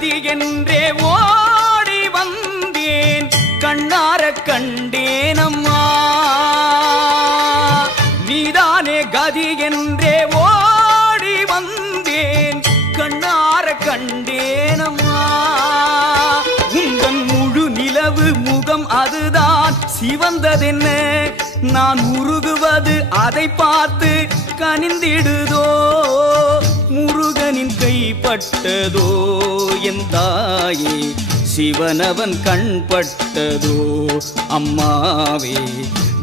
கதி என்றே ஓடி வந்தேன். கண்ணார கண்டேனம்மா. நீதானே கதி என்றே ஓடி வந்தேன். கண்ணார கண்டேனம்மா. உங்கள் முழு நிலவு முகம் அதுதான். சிவந்ததென்ன? நான் உருகுவது அதை பார்த்து கனிந்திடுதோ? முருகனின் கைப்பட்டதோ? என் தாயே சிவனவன் கண்பட்டதோ? அம்மாவே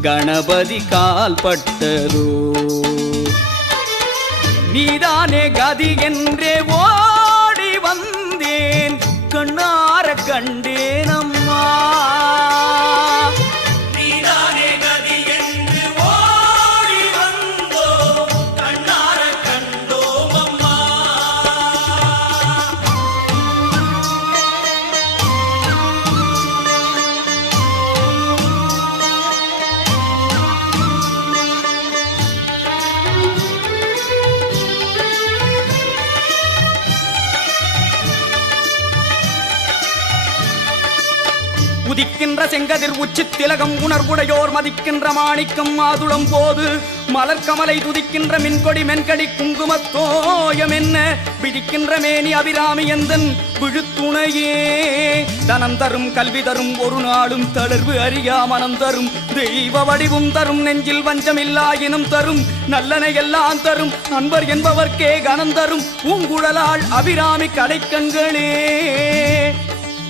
கணபதி கால் பட்டதோ நீதானே கதி என்றே ஓடி வந்தேன் கண்ணார கண்டேன் அம்மா உதிக்கின்ற செங்கதிர் உச்சி திலகம் உணர்வுடையோர் மதிக்கின்ற மாணிக்கம் மாதுளம் போது. மலர்கமலை துதிக்கின்ற மின்கொடி மென்கடி குங்குமத்தோயம் என்ன? பிடிக்கின்ற மேனி அபிராமி எந்தன் விழுத்துணையே? தனம் தரும் கல்வி தரும் ஒரு நாளும் தளர்வு அறியா மனம் தரும். தெய்வ வடிவும் தரும் நெஞ்சில் வஞ்சமில்லா இனம் தரும். நல்லனை எல்லாம் தரும் அன்பர் என்பவர்க்கே கனம் தரும். பூங்குழலாள் அபிராமி கடைக்கண்களே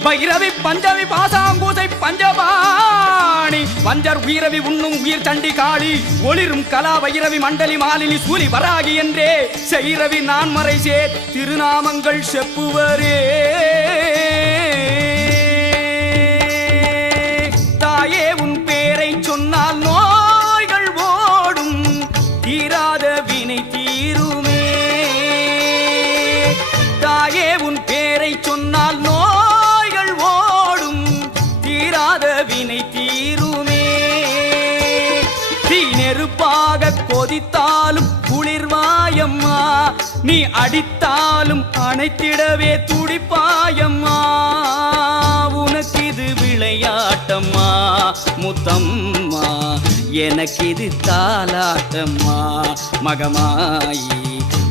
பைரவி பஞ்சவி பாசாங்கூசை பஞ்சபாணி. பஞ்சர் உயிரவி உண்ணும் உயிர் தண்டி காளி. ஒளிரும் கலா வைரவி மண்டலி மாலினி சூலி வராகி என்றே. செய்ரவி நான்மறை சே திருநாமங்கள் செப்புவரே. நெருப்பாக கொதித்தாலும் குளிர்வாயம்மா நீ அடித்தாலும் அணைத்திடவே துடிப்பாயம்மா. உனக்கு இது விளையாட்டம்மா முத்தம்மா. எனக்கு இது தாலாட்டம்மா மகமாயி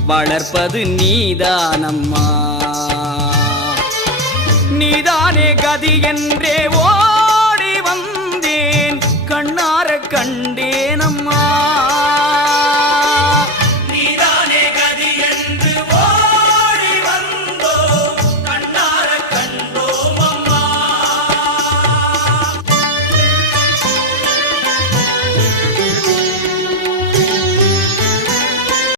வளர்ப்பது நீதானம்மா. நீதானே கதி என்றே ஓ